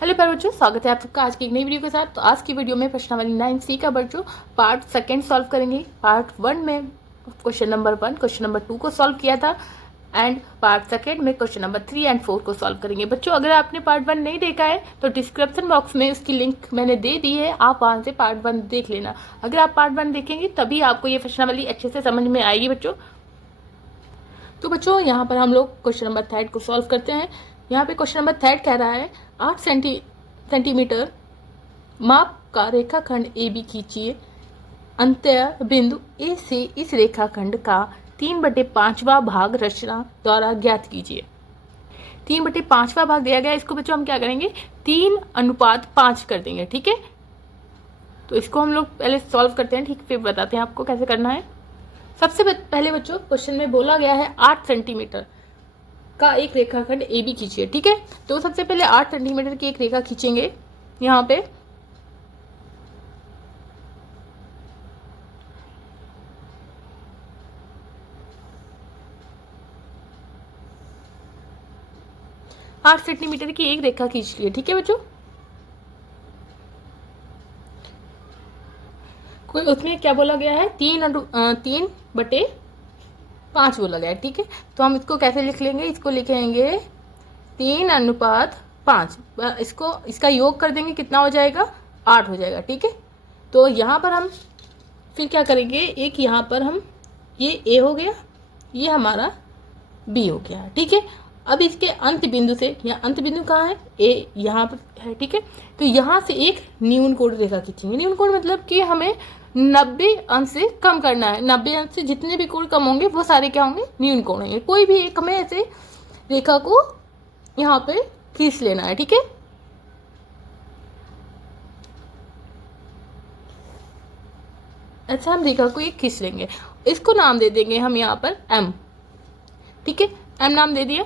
Hello प्यारे बच्चों, स्वागत है आप सबका आज की एक नई वीडियो के साथ। तो आज की वीडियो में प्रश्नावली 9C का बच्चों पार्ट सेकंड सॉल्व करेंगे। पार्ट 1 में क्वेश्चन नंबर 1 क्वेश्चन नंबर 2 को सॉल्व किया था एंड पार्ट सेकंड में क्वेश्चन नंबर 3 एंड 4 को सॉल्व करेंगे। बच्चों अगर आपने पार्ट 1 नहीं देखा है तो डिस्क्रिप्शन बॉक्स में उसकी लिंक मैंने दे दी है, आप वहाँ से पार्ट 1 देख लेना। अगर आप पार्ट 1 देखेंगे तभी आपको ये प्रश्नावली अच्छे से समझ में आएगी बच्चों। तो बच्चों यहाँ पर हम लोग क्वेश्चन नंबर 3 को सॉल्व करते हैं। यहाँ पे क्वेश्चन नंबर 3 कह रहा है 8 सेंटीमीटर माप का रेखाखंड ए बी खींचिए। अंत्य बिंदु ए से इस रेखाखंड का 3/5वां भाग रचना द्वारा ज्ञात कीजिए। 3/5वां भाग दिया गया, इसको बच्चों हम क्या करेंगे 3:5 कर देंगे। ठीक है, तो इसको हम लोग पहले सॉल्व करते हैं, ठीक, फिर बताते हैं आपको कैसे करना है। सबसे पहले बच्चों क्वेश्चन में बोला गया है 8 सेंटीमीटर का एक रेखाखंड ए बी खींचिए। ठीक है, तो सबसे पहले 8 सेंटीमीटर की एक रेखा खींचेंगे। यहाँ पे आठ सेंटीमीटर की एक रेखा खींच लिए। ठीक है बच्चों, कोई उसमें क्या बोला गया है 3/5 बोला गया है। ठीक है, तो हम इसको कैसे लिख लेंगे, इसको लिखेंगे 3:5। इसको इसका योग कर देंगे, कितना हो जाएगा 8 हो जाएगा। ठीक है, तो यहाँ पर हम फिर क्या करेंगे, एक यहाँ पर हम ये ए हो गया, ये हमारा बी हो गया। ठीक है, अब इसके अंत बिंदु से, यहाँ अंत बिंदु कहाँ है ए, यहाँ पर है। ठीक है, तो यहाँ से एक न्यून कोण रेखा खींचेंगे। न्यून कोण मतलब कि हमें 90 अंश से कम करना है। 90 अंश से जितने भी कोण कम होंगे वो सारे क्या होंगे, न्यून कोण होंगे। कोई भी एक हमें ऐसे रेखा को यहाँ पे खींच लेना है। ठीक है, अच्छा हम रेखा को एक खींच लेंगे, इसको नाम दे देंगे हम यहाँ पर एम। ठीक है, एम नाम दे दिया।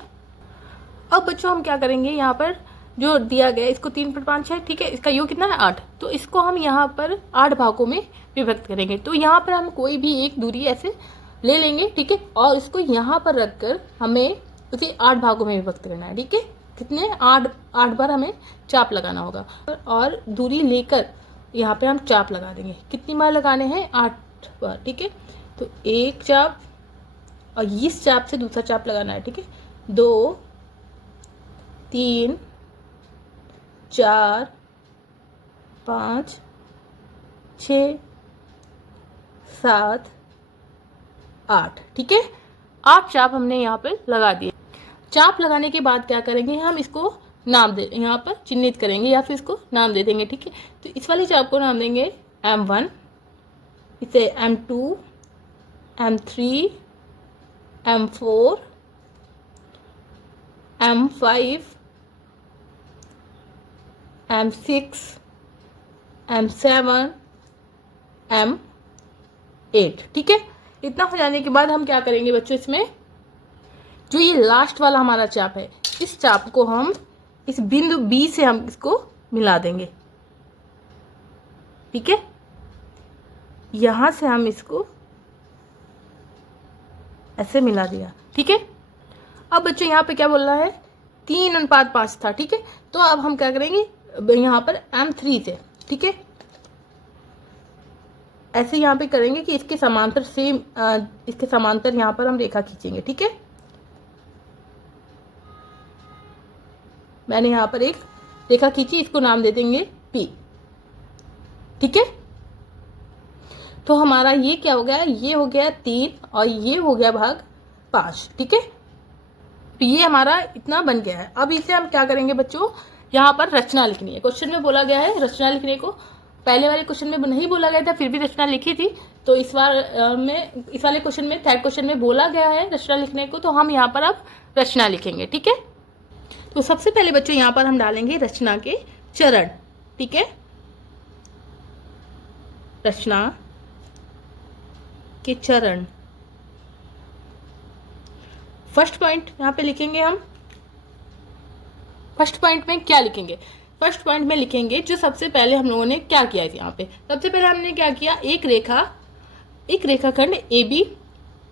अब बच्चों हम क्या करेंगे, यहाँ पर जो दिया गया इसको 3/5 है। ठीक है, इसका योग कितना है 8, तो इसको हम यहाँ पर 8 भागों में विभक्त करेंगे। तो यहाँ पर हम कोई भी एक दूरी ऐसे ले लेंगे। ठीक है, और इसको यहाँ पर रखकर हमें उसे 8 भागों में विभक्त करना है। ठीक है, कितने 8 बार हमें चाप लगाना होगा और दूरी लेकर यहाँ पे हम चाप लगा देंगे। कितनी बार लगाने हैं 8 बार। ठीक है, तो एक चाप और इस चाप से दूसरा चाप लगाना है। ठीक है, 2 3 4 5 6 7 8। ठीक है, 8 चाप हमने यहाँ पे लगा दिए। चाप लगाने के बाद क्या करेंगे, हम इसको नाम दे, यहाँ पर चिन्हित करेंगे या फिर इसको नाम दे देंगे। ठीक है, तो इस वाले चाप को नाम देंगे M1, इसे M2, M3, M4, M5, M6, M7, M8। ठीक है, इतना हो जाने के बाद हम क्या करेंगे बच्चों, इसमें जो ये लास्ट वाला हमारा चाप है, इस चाप को हम इस बिंदु बी से हम इसको मिला देंगे। ठीक है, यहां से हम इसको ऐसे मिला दिया। ठीक है, अब बच्चों यहाँ पे क्या बोल रहा है 3:5 था। ठीक है, तो अब हम क्या करेंगे यहाँ पर M3 से, ठीक है, ऐसे यहाँ पे करेंगे कि इसके समांतर से इसके समांतर यहाँ पर हम रेखा खींचेंगे। ठीक है, मैंने यहाँ पर एक रेखा खींची, इसको नाम दे देंगे P। ठीक है, तो हमारा ये क्या हो गया, ये हो गया 3 और ये हो गया भाग 5। ठीक है, तो ये हमारा इतना बन गया है। अब इसे हम क्या करेंगे बच्चों, यहाँ पर रचना लिखनी है। क्वेश्चन में बोला गया है रचना लिखने को, पहले वाले क्वेश्चन में नहीं बोला गया था फिर भी रचना लिखी थी। तो इस वाले क्वेश्चन में, थर्ड क्वेश्चन में बोला गया है रचना लिखने को, तो हम यहाँ पर अब रचना लिखेंगे। ठीक है, तो सबसे पहले बच्चों यहाँ पर हम डालेंगे रचना के चरण। ठीक है, रचना के चरण। फर्स्ट पॉइंट यहाँ पे लिखेंगे हम। फर्स्ट पॉइंट में क्या लिखेंगे, फर्स्ट पॉइंट में लिखेंगे जो सबसे पहले हम लोगों ने क्या किया है। यहाँ पे सबसे पहले हमने क्या किया, एक रेखाखंड ए बी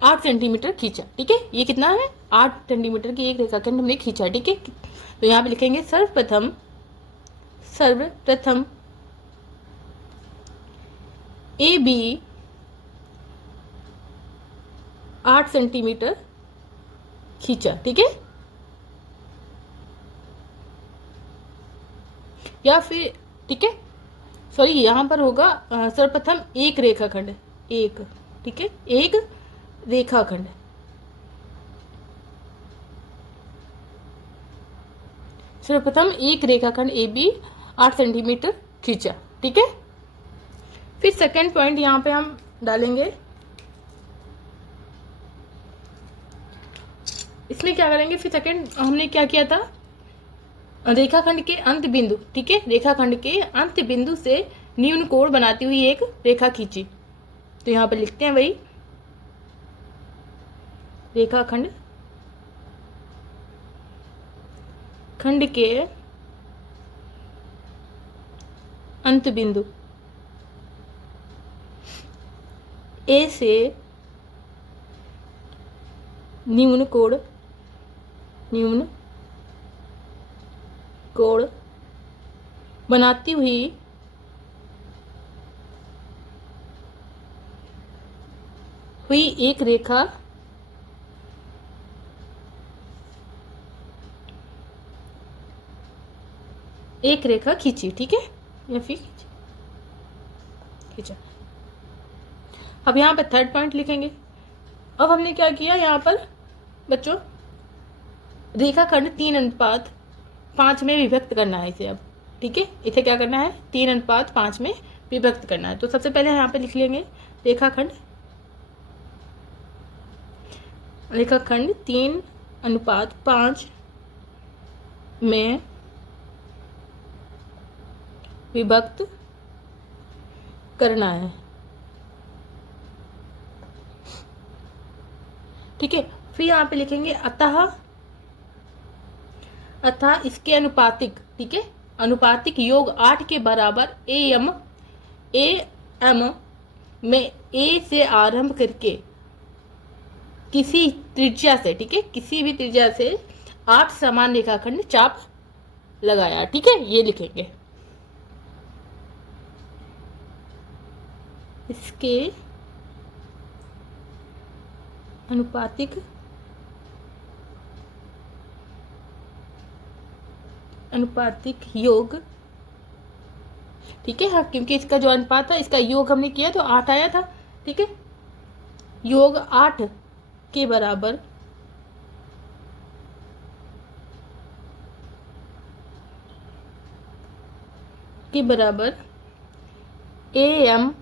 8 सेंटीमीटर खींचा। ठीक है, ये कितना है 8 सेंटीमीटर की एक रेखाखंड हमने खींचा। ठीक है, तो यहाँ पे लिखेंगे सर्वप्रथम सर्वप्रथम ए बी 8 सेंटीमीटर खींचा, ठीक है। या फिर, ठीक है, सॉरी यहाँ पर होगा सर्वप्रथम एक रेखाखंड, एक, ठीक है, एक रेखाखंड, सर्वप्रथम एक रेखाखंड ए बी 8 सेंटीमीटर खींचा, ठीक है। फिर सेकंड पॉइंट यहाँ पे हम डालेंगे, इसमें क्या करेंगे, फिर सेकंड हमने क्या किया था, रेखाखंड के अंत बिंदु, ठीक है, रेखाखंड के अंत बिंदु से न्यून कोण बनाती हुई एक रेखा खींची। तो यहाँ पर लिखते हैं वही, रेखाखंड खंड के अंत बिंदु ए से न्यून कोण बनाती हुई एक रेखा खींची, ठीक है, या फिर खींचा। अब यहाँ पर थर्ड पॉइंट लिखेंगे। अब हमने क्या किया यहाँ पर बच्चों, रेखाखंड 3:5 में विभक्त करना है इसे। अब ठीक है, इसे क्या करना है, 3:5 में विभक्त करना है। तो सबसे पहले यहाँ पे लिख लेंगे रेखाखंड 3:5 में विभक्त करना है, ठीक है। फिर यहाँ पे लिखेंगे अतः इसके अनुपातिक, ठीक है, अनुपातिक योग 8 के बराबर एम में ए से आरंभ करके किसी त्रिज्या से, ठीक है, किसी भी त्रिज्या से 8 समान रेखाखंड चाप लगाया, ठीक है, ये लिखेंगे। इसके अनुपातिक योग, ठीक है, हाँ, क्योंकि इसका जो अनुपात था, इसका योग हमने किया तो 8 आया था, ठीक है, योग 8 के बराबर एम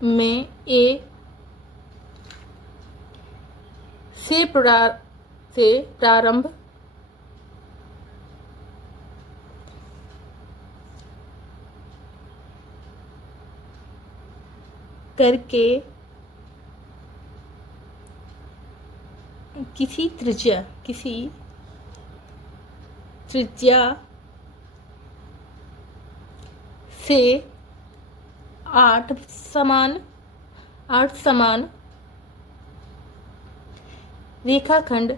में ए से प्रारंभ करके किसी त्रिज्या से 8 समान रेखाखंड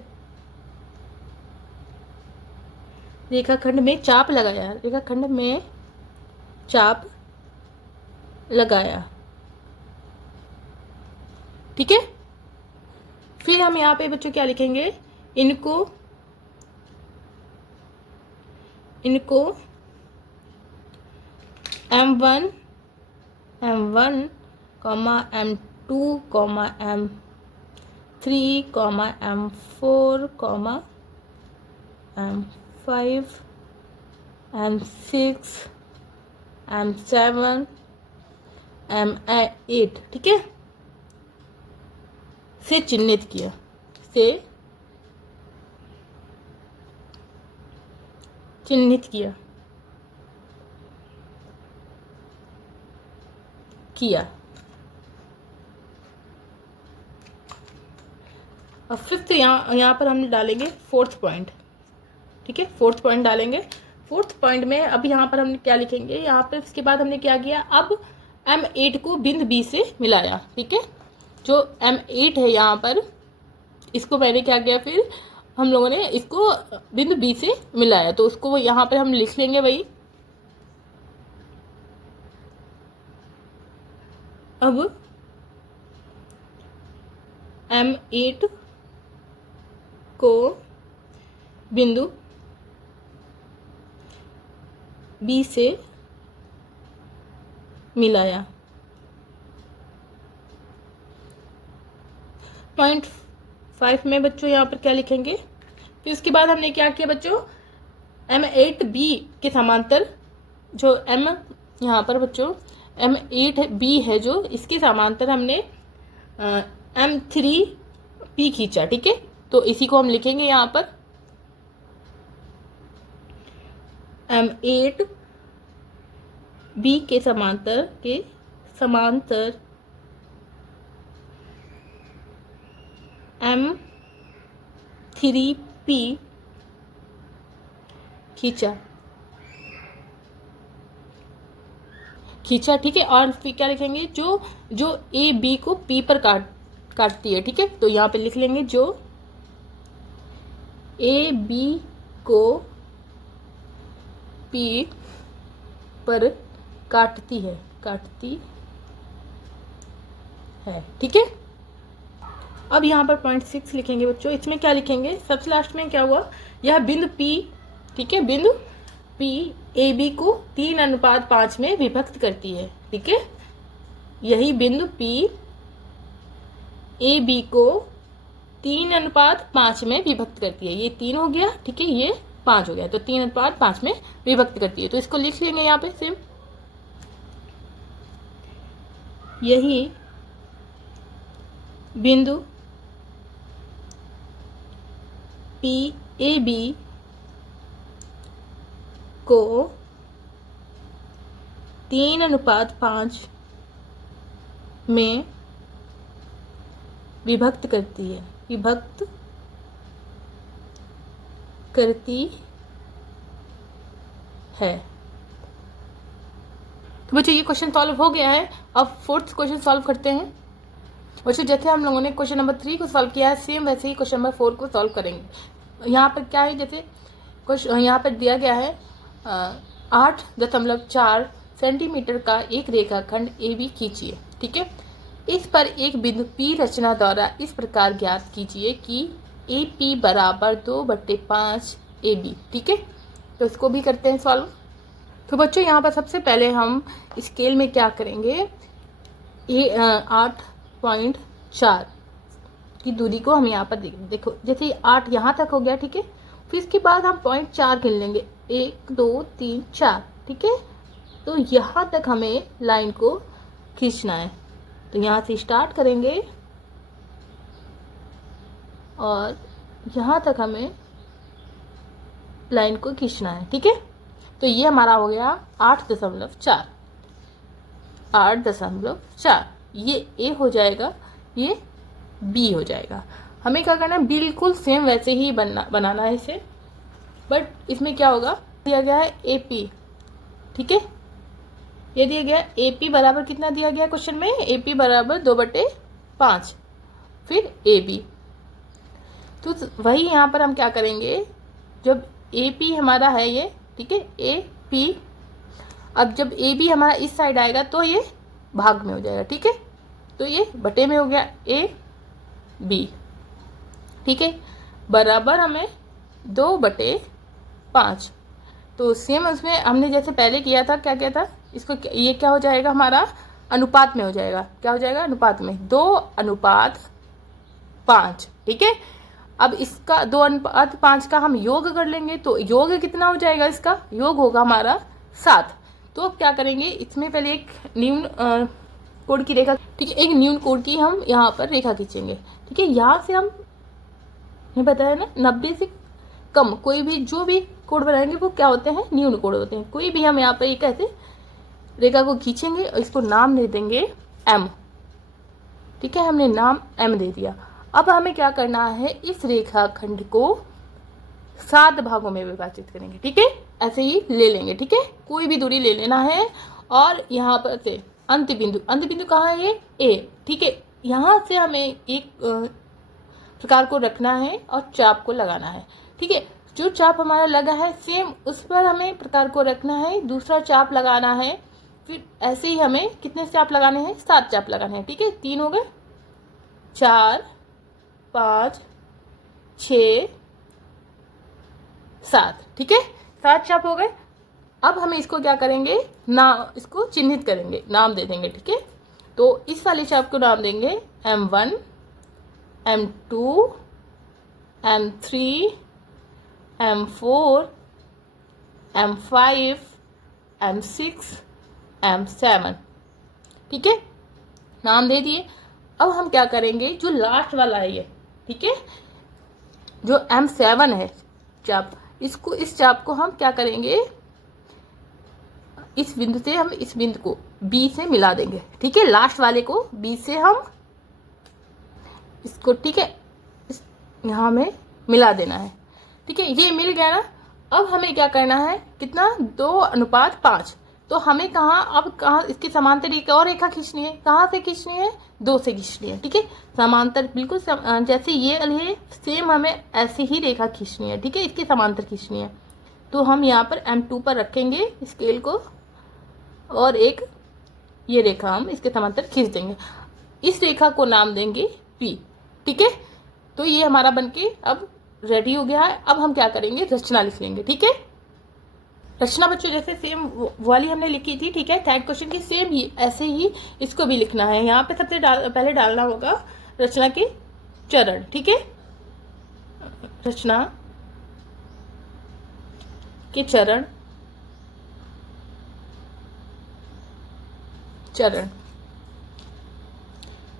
में चाप लगाया, ठीक है। फिर हम यहाँ पे बच्चों क्या लिखेंगे, इनको M1, M2, M3, M4, M5, M6, M7, M8, ठीक है, से चिन्हित किया, अब फिफ्थ यहाँ पर हम डालेंगे फोर्थ पॉइंट, ठीक है, फोर्थ पॉइंट डालेंगे। फोर्थ पॉइंट में अब यहाँ पर हमने क्या लिखेंगे, यहाँ पर इसके बाद हमने क्या किया, अब M8 को बिंदु B से मिलाया, ठीक है, जो M8 है यहाँ पर, इसको मैंने क्या किया, फिर हम लोगों ने इसको बिंदु बी से मिलाया, तो उसको यहाँ पर हम लिख लेंगे वही। अब M8 को बिंदु बी से मिलाया। पॉइंट 5 में बच्चों यहाँ पर क्या लिखेंगे, फिर उसके बाद हमने क्या किया बच्चों, M8B के समांतर जो M यहाँ पर बच्चों M8B है जो, इसके समांतर हमने M3P खींचा। ठीक है, तो इसी को हम लिखेंगे यहाँ पर M8B के समांतर M3P खींचा। ठीक है, और फिर क्या लिखेंगे, जो ए बी को पी पर काटती है। ठीक है, तो यहाँ पे लिख लेंगे जो ए बी को पी पर काटती है। ठीक है, अब यहाँ पर पॉइंट 6 लिखेंगे बच्चों। इसमें क्या लिखेंगे, सबसे लास्ट में क्या हुआ, यह बिंदु P, ठीक है, बिंदु P ए बी को 3:5 में विभक्त करती है। ठीक है, यही बिंदु P ए बी को 3:5 में विभक्त करती है। ये 3 हो गया, ठीक है, ये 5 हो गया, तो 3:5 में विभक्त करती है। तो इसको लिख लेंगे यहाँ पे सेम, यही बिंदु P ए बी को 3:5 में विभक्त करती है। तो बच्चों ये क्वेश्चन सॉल्व हो गया है। अब 4th क्वेश्चन सॉल्व करते हैं। बच्चों जैसे हम लोगों ने क्वेश्चन नंबर 3 को सॉल्व किया है, सेम वैसे ही क्वेश्चन नंबर 4 को सॉल्व करेंगे। यहाँ पर क्या है, जैसे क्वेश्चन यहाँ पर दिया गया है 8.4 सेंटीमीटर का एक रेखाखंड ए बी खींचिए। ठीक है, इस पर एक बिंदु P रचना द्वारा इस प्रकार ज्ञात कीजिए कि AP बराबर 2/5 AB। ठीक है, तो इसको भी करते हैं सॉल्व। तो बच्चों यहाँ पर सबसे पहले हम स्केल में क्या करेंगे, 8.4 की दूरी को हम यहाँ पर देखो, जैसे 8 यहाँ तक हो गया। ठीक है, फिर इसके बाद हम 0.4 गिन लेंगे, 1 2 3 4। ठीक है, तो यहाँ तक हमें लाइन को खींचना है। तो यहाँ से स्टार्ट करेंगे और यहाँ तक हमें लाइन को खींचना है। ठीक है, तो ये हमारा हो गया 8.4। ये ए हो जाएगा, ये बी हो जाएगा। हमें क्या करना है, बिल्कुल सेम वैसे ही बनाना है इसे, बट इसमें क्या होगा, दिया गया है AP। ठीक है, ये दिया गया AP बराबर कितना दिया गया क्वेश्चन में, AP बराबर 2/5, फिर AB। तो वही यहाँ पर हम क्या करेंगे, जब AP हमारा है ये, ठीक है, AP, अब जब AB हमारा इस साइड आएगा तो ये भाग में हो जाएगा। ठीक है, तो ये बटे में हो गया AB। ठीक है, बराबर हमें 2/5। तो सेम उसमें हमने जैसे पहले किया था, क्या किया था, इसको ये क्या हो जाएगा, हमारा अनुपात में हो जाएगा। क्या हो जाएगा, अनुपात में, 2:5। ठीक है, अब इसका 2:5 का हम योग कर लेंगे, तो योग कितना हो जाएगा, इसका योग होगा हमारा 7। तो अब क्या करेंगे, इसमें पहले एक न्यून कोण की रेखा, ठीक है, एक न्यून कोण की हम यहाँ पर रेखा खींचेंगे। ठीक है, यहाँ से हम ये बताया ना, 90 से कम कोई भी जो भी कोण बनाएंगे वो क्या होते हैं, न्यून कोण होते हैं। कोई भी हम यहाँ पर एक ऐसे रेखा को खींचेंगे और इसको नाम दे देंगे M। ठीक है, हमने नाम M दे दिया। अब हमें क्या करना है, इस रेखाखंड को 7 भागों में विभाजित करेंगे। ठीक है, ऐसे ही ले लेंगे। ठीक है, कोई भी दूरी ले लेना है, और यहाँ पर से अंत बिंदु कहाँ है, ये A। ठीक है, यहाँ से हमें एक प्रकार को रखना है और चाप को लगाना है। ठीक है, जो चाप हमारा लगा है सेम उस पर हमें प्रकार को रखना है, दूसरा चाप लगाना है। फिर ऐसे ही हमें कितने चाप लगाने हैं, 7 चाप लगाने हैं। ठीक है, 3 हो गए, 4 5 6 7। ठीक है, 7 चाप हो गए। अब हम इसको क्या करेंगे, इसको चिन्हित करेंगे, नाम दे देंगे। ठीक है, तो इस वाले चाप को नाम देंगे M1 M2 M3 M4 M5 M6 M7। ठीक है, नाम दे दिए। अब हम क्या करेंगे, जो लास्ट वाला है ये, ठीक है, जो M7 है चाप, इस चाप को हम क्या करेंगे, इस बिंदु से हम इस बिंदु को B से मिला देंगे। ठीक है, लास्ट वाले को B से हम इसको, ठीक है, यहाँ में मिला देना है। ठीक है, ये मिल गया ना। अब हमें क्या करना है, कितना, 2:5। तो हमें कहाँ इसके समांतर एक और रेखा खींचनी है। कहाँ से खींचनी है, 2 से खींचनी है। ठीक है, समांतर बिल्कुल जैसे ये है सेम हमें ऐसी ही रेखा खींचनी है। ठीक है, इसके समांतर खींचनी है। तो हम यहाँ पर M2 पर रखेंगे स्केल को और एक ये रेखा हम इसके समांतर खींच देंगे। इस रेखा को नाम देंगे P। ठीक है, तो ये हमारा बनके अब रेडी हो गया है। अब हम क्या करेंगे, रचना लिख लेंगे। ठीक है, रचना बच्चों जैसे सेम वाली हमने लिखी थी, ठीक है, थर्ड क्वेश्चन की सेम ही ऐसे ही इसको भी लिखना है। यहाँ पे सबसे पहले डालना होगा रचना के चरण। ठीक है, रचना के चरण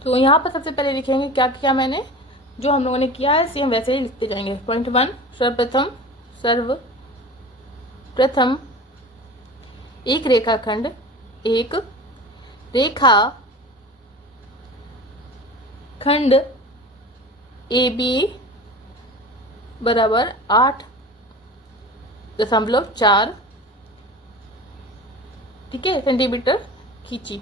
तो यहाँ पर सबसे पहले लिखेंगे क्या किया मैंने, जो हम लोगों ने किया है सेम वैसे ही लिखते जाएंगे। पॉइंट 1, सर्वप्रथम एक रेखाखंड, एक रेखा खंड AB बराबर 8.4, ठीक है, सेंटीमीटर खींची,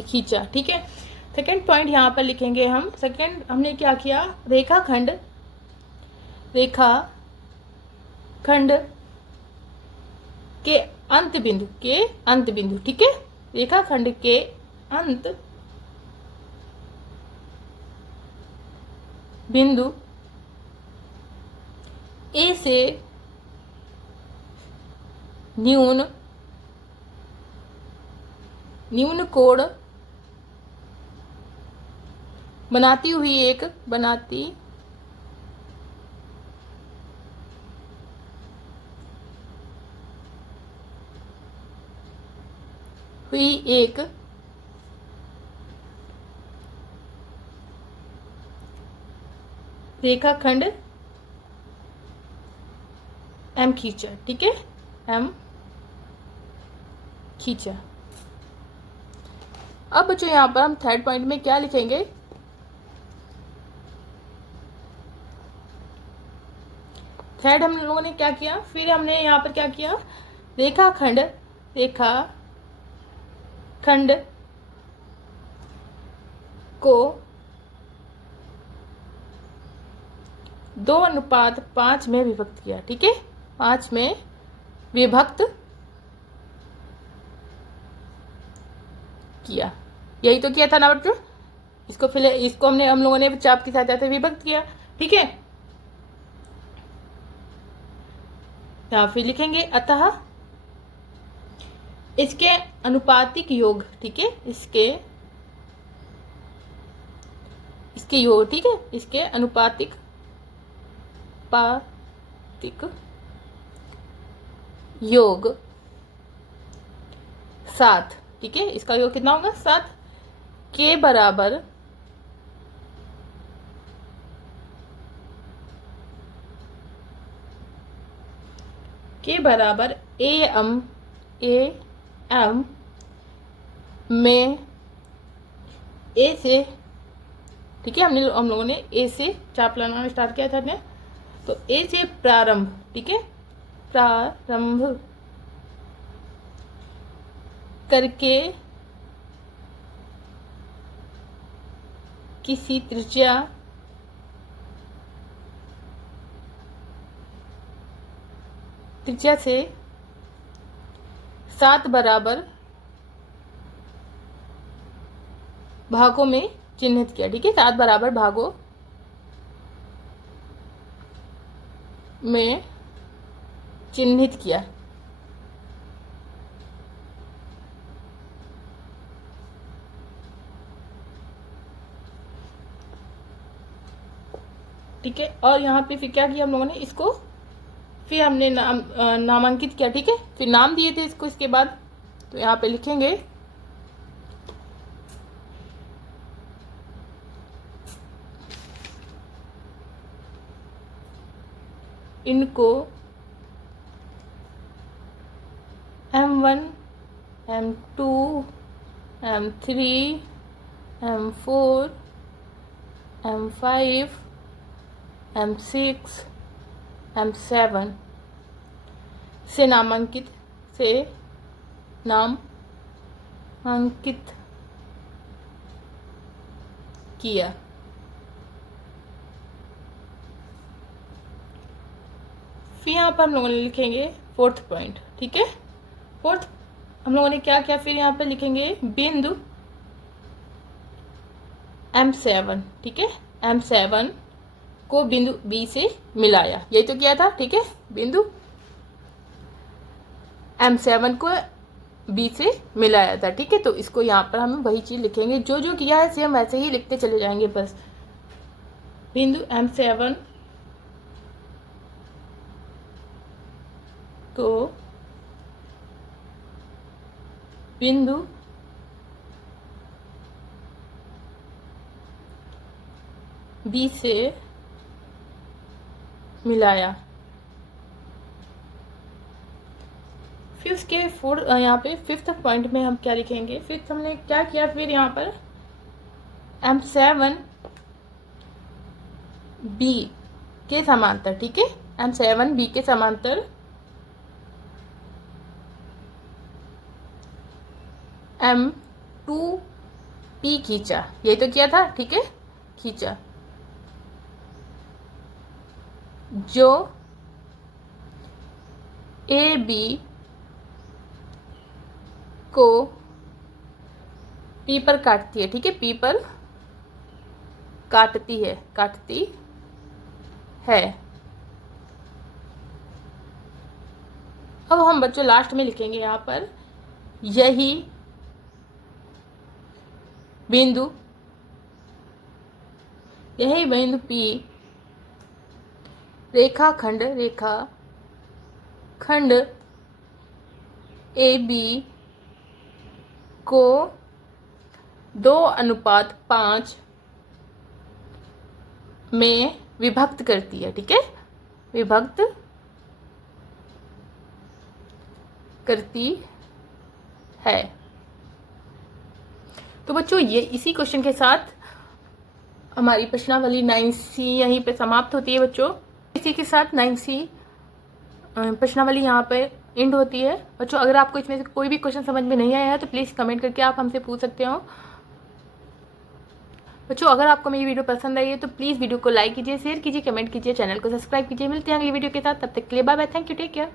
खींचा। ठीक है, सेकेंड पॉइंट यहाँ पर लिखेंगे हम। सेकेंड हमने क्या किया, रेखाखंड के अंत बिंदु, ठीक है, रेखाखंड के अंत बिंदु A से न्यून कोण बनाती हुई एक रेखाखंड M खींचा। ठीक है, M खींचा। अब बच्चों यहाँ पर हम थर्ड पॉइंट में क्या लिखेंगे, थर्ड हम लोगों ने क्या किया, फिर हमने यहाँ पर क्या किया, रेखाखंड को 2:5 में विभक्त किया। ठीक है, 5 में विभक्त किया, यही तो किया था ना बच्चों। इसको हम लोगों ने चाप की सहायता से विभक्त किया। ठीक है, यहाँ फिर लिखेंगे अतः इसके अनुपातिक योग। ठीक है, इसके योग, ठीक है, इसके अनुपातिक योग 7। ठीक है, इसका योग कितना होगा, 7 के बराबर AM में A से, ठीक है, हम लोगों ने A से चाप लगाना स्टार्ट किया था ने, तो A से प्रारंभ, ठीक है, प्रारंभ करके किसी त्रिज्या से 7 बराबर भागों में चिन्हित किया। ठीक है, 7 बराबर भागों में चिन्हित किया। ठीक है, और यहाँ पे फिर क्या किया हम लोगों ने, इसको फिर हमने नामांकित किया। ठीक है, फिर नाम दिए थे इसको इसके बाद। तो यहाँ पे लिखेंगे इनको M1, M2, M3, M4, M5, M6, M7 से नामांकित किया। फिर यहाँ पर हम लोगों ने लिखेंगे 4th पॉइंट। ठीक है, 4th हम लोगों ने क्या किया, फिर यहाँ पर लिखेंगे बिंदु M7। ठीक है, M7 को बिंदु B से मिलाया, यही तो किया था। ठीक है, बिंदु M7 को B से मिलाया था। ठीक है, तो इसको यहाँ पर हम वही चीज लिखेंगे, जो जो किया है सेम वैसे ही लिखते चले जाएंगे बस। बिंदु M7 को बिंदु B से मिलाया। फिर उसके यहाँ पे 5th पॉइंट में हम क्या लिखेंगे, 5th हमने क्या किया, फिर यहाँ पर M7 B के समांतर। ठीक है, M7 B के समांतर M2 P खींचा, यही तो किया था। ठीक है, खींचा, जो AB को P पर काटती है। ठीक है, P पर काटती है। अब हम बच्चों लास्ट में लिखेंगे यहाँ पर, यही बिंदु P रेखाखंड AB को 2:5 में विभक्त करती है। ठीक है, विभक्त करती है। तो बच्चों ये इसी क्वेश्चन के साथ हमारी प्रश्नावली 9C यहीं पे समाप्त होती है। बच्चों इसी के साथ 9C प्रश्नावली यहाँ पे एंड होती है। बच्चों अगर आपको इसमें से कोई भी क्वेश्चन समझ में नहीं आया है तो प्लीज़ कमेंट करके आप हमसे पूछ सकते हो। बच्चों अगर आपको मेरी वीडियो पसंद आई है तो प्लीज़ वीडियो को लाइक कीजिए, शेयर कीजिए, कमेंट कीजिए, चैनल को सब्सक्राइब कीजिए। मिलते हैं अगली वीडियो के साथ, तब तक के लिए bye bye, thank you, take care.